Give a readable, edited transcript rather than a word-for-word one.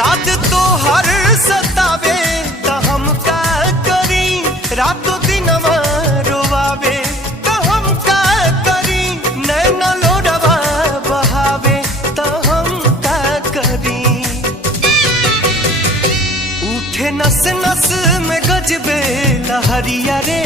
याद तो हर सतावे तो हम का करी, रातों दिन रोवावे तो हम का करी, नैन लोडवा बहावे तो हम का करी। उठे नस नस में गजबे लहरिया रे,